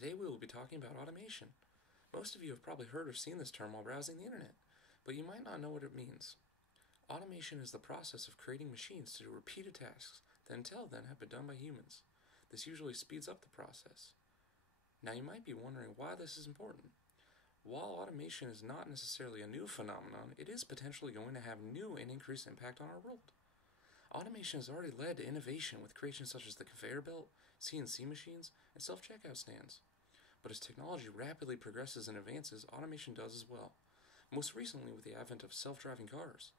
Today we will be talking about automation. Most of you have probably heard or seen this term while browsing the internet, but you might not know what it means. Automation is the process of creating machines to do repeated tasks that until then have been done by humans. This usually speeds up the process. Now you might be wondering why this is important. While automation is not necessarily a new phenomenon, it is potentially going to have new and increased impact on our world. Automation has already led to innovation with creations such as the conveyor belt, CNC machines, and self-checkout stands. But as technology rapidly progresses and advances, automation does as well, most recently with the advent of self-driving cars.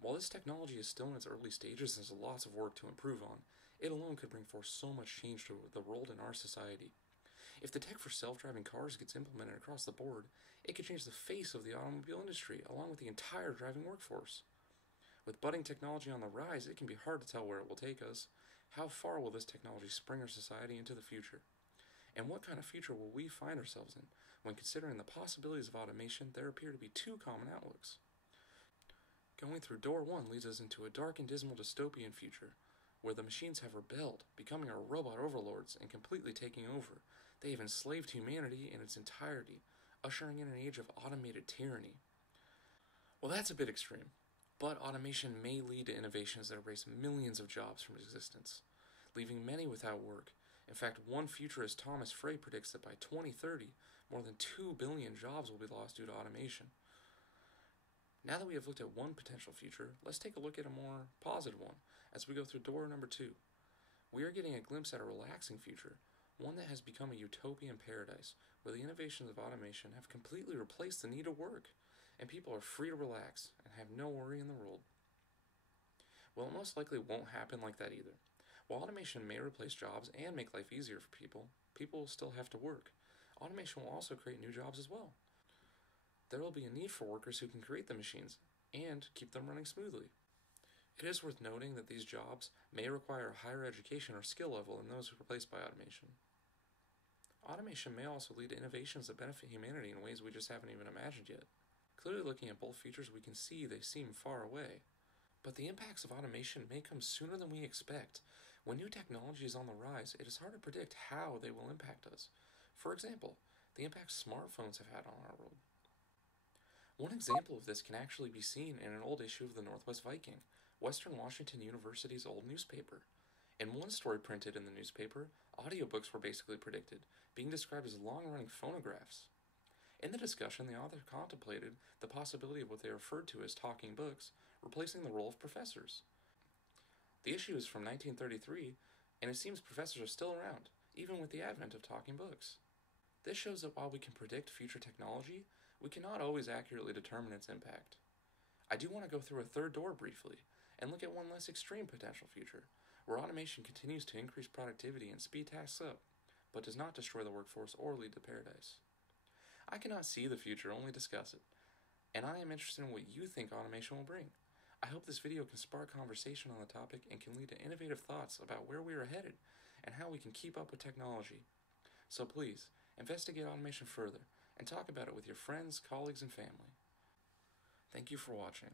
While this technology is still in its early stages and has lots of work to improve on, it alone could bring forth so much change to the world and our society. If the tech for self-driving cars gets implemented across the board, it could change the face of the automobile industry, along with the entire driving workforce. With budding technology on the rise, it can be hard to tell where it will take us. How far will this technology spring our society into the future? And what kind of future will we find ourselves in? When considering the possibilities of automation, there appear to be two common outlooks. Going through door one leads us into a dark and dismal dystopian future, where the machines have rebelled, becoming our robot overlords and completely taking over. They have enslaved humanity in its entirety, ushering in an age of automated tyranny. Well, that's a bit extreme, but automation may lead to innovations that erase millions of jobs from existence, leaving many without work. In fact, one futurist, Thomas Frey, predicts that by 2030, more than 2 billion jobs will be lost due to automation. Now that we have looked at one potential future, let's take a look at a more positive one as we go through door number 2. We are getting a glimpse at a relaxing future, one that has become a utopian paradise, where the innovations of automation have completely replaced the need to work, and people are free to relax and have no worry in the world. Well, it most likely won't happen like that either. While automation may replace jobs and make life easier for people, people will still have to work. Automation will also create new jobs as well. There will be a need for workers who can create the machines and keep them running smoothly. It is worth noting that these jobs may require a higher education or skill level than those replaced by automation. Automation may also lead to innovations that benefit humanity in ways we just haven't even imagined yet. Clearly, looking at both features, we can see they seem far away. But the impacts of automation may come sooner than we expect. When new technology is on the rise, it is hard to predict how they will impact us. For example, the impact smartphones have had on our world. One example of this can actually be seen in an old issue of the Northwest Viking, Western Washington University's old newspaper. In one story printed in the newspaper, audiobooks were basically predicted, being described as long-running phonographs. In the discussion, the author contemplated the possibility of what they referred to as talking books, replacing the role of professors. The issue is from 1933, and it seems professors are still around, even with the advent of talking books. This shows that while we can predict future technology, we cannot always accurately determine its impact. I do want to go through a third door briefly, and look at one less extreme potential future, where automation continues to increase productivity and speed tasks up, but does not destroy the workforce or lead to paradise. I cannot see the future, only discuss it, and I am interested in what you think automation will bring. I hope this video can spark conversation on the topic and can lead to innovative thoughts about where we are headed and how we can keep up with technology. So please, investigate automation further and talk about it with your friends, colleagues, and family. Thank you for watching.